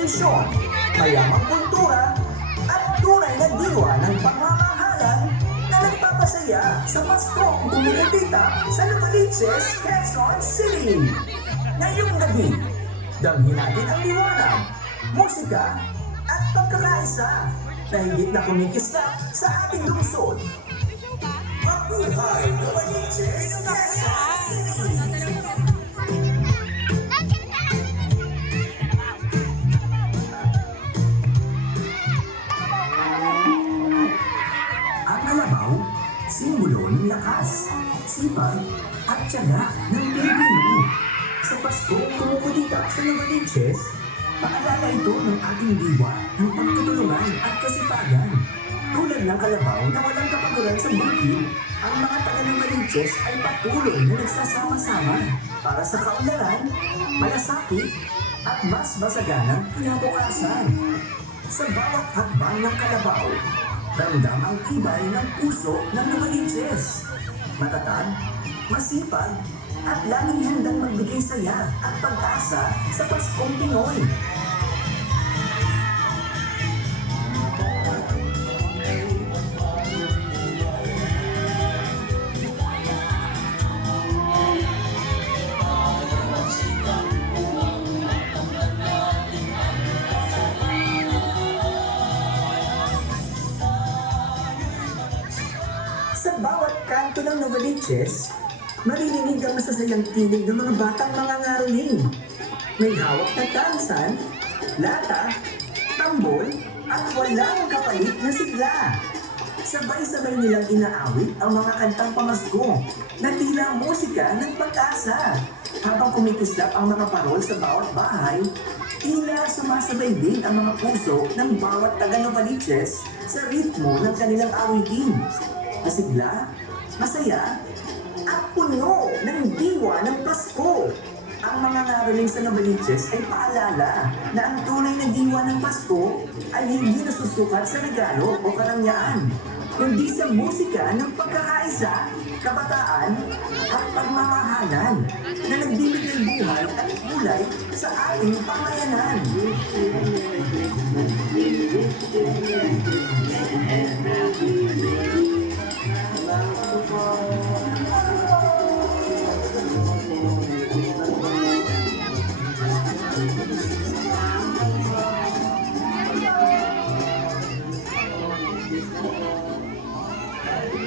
tradisyon, mayamang kultura, at tunay na diwa ng pamamahalan na nagpapasaya sa Paskong Kumiritita sa Novaliches, Quezon City. Ngayong gabi, damhin natin ang liwanag, musika, at pagkakaisa na higit na kumikislap sa ating lungsod. Mabuhay Novaliches, Quezon City! Ang kalabaw, simbolo ng lakas, sipag, at tiyaga ng Pilipino. Sa Pasko, kumukutita sa Novaliches, paalala ito ng ating diwa ng pagtutulungan at kasipagan. Tulad ng kalabaw na walang kapaguran sa bukid, ang mga taga-Novaliches ay patuloy na nagsasama-sama para sa kaunlaran, malasakit, at mas masaganang kinabukasan. Sa bawat hakbang ng kalabaw, ramdam ang tibay ng puso ng Novaliches. Matatag, masipag, at laging handang magbigay saya at pag-asa sa Paskong Pinoy. Sa bawat kanto ng Novaliches, maririnig ang masasayang tinig ng mga batang mangangaroling. May hawak na tansan, lata, tambol, at walang kapalit na sigla. Sabay-sabay nilang inaawit ang mga kantang pamasko na tila musika ng pag-asa. Habang kumikislap ang mga parol sa bawat bahay, tila sumasabay din ang mga puso ng bawat taga-Novaliches sa ritmo ng kanilang awitin. Masigla, masaya, at puno ng diwa ng Pasko. Ang mga ngaroling sa Novaliches ay paalala na ang tunay na diwa ng Pasko ay hindi nasusukat sa regalo o karangyaan, kundi sa musika ng pagkakaisa, kabataan, at pagmamahalan na nagbibigay buhay at kulay sa ating pamayanan.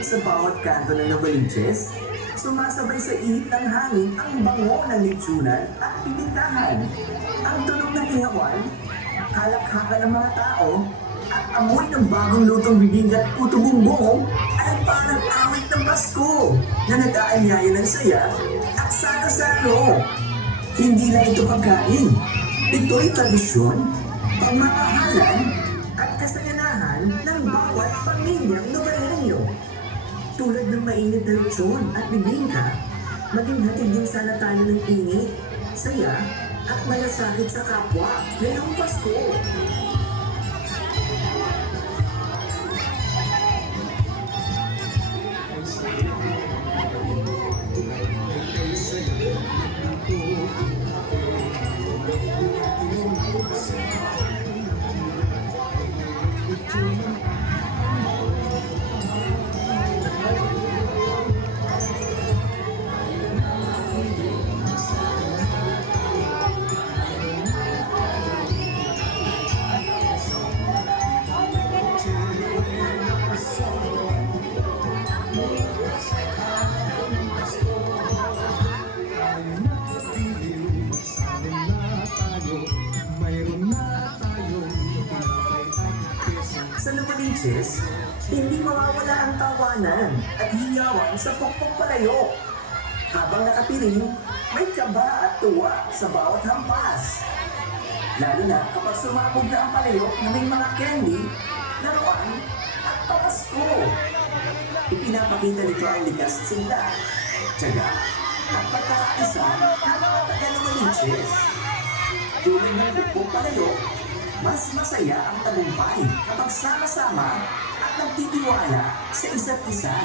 Sa bawat kanto ng Novaliches, sumasabay sa ihip ng hangin ang bango ng litsunan at pinintahan. Ang tunog ng ihawan, halakhakan ng mga tao, at amoy ng bagong lutong bibing at puto bumbong ay parang awit ng Pasko na nag-aanyaya ng saya at salo-salo. Hindi lang ito pagkain. Ito'y tradisyon, pamamahalan, at kasayanahan ng bawat pamilyang Novalenyo. Tulad ng mainit na lechon at bibingka, maging hatid din sana tayo ng init, saya, at malasakit sa kapwa ngayong Pasko. Sa Novaliches, hindi mawawala ang tawanan at hiyawan sa pukpok palayok. Habang nakapiring, may kaba at tuwa sa bawat hampas. Lalo na kapag sumabog na ang palayok na may mga candy, laruan at pamasko. Ipinapakita nito ang likas sila, tiyaga at pagkakaisa ng mga taga-Novaliches. Tulad ng pukpok palayok, mas masaya ang tagumpay kapag sama-sama at nagtitiwala sa isa't isa.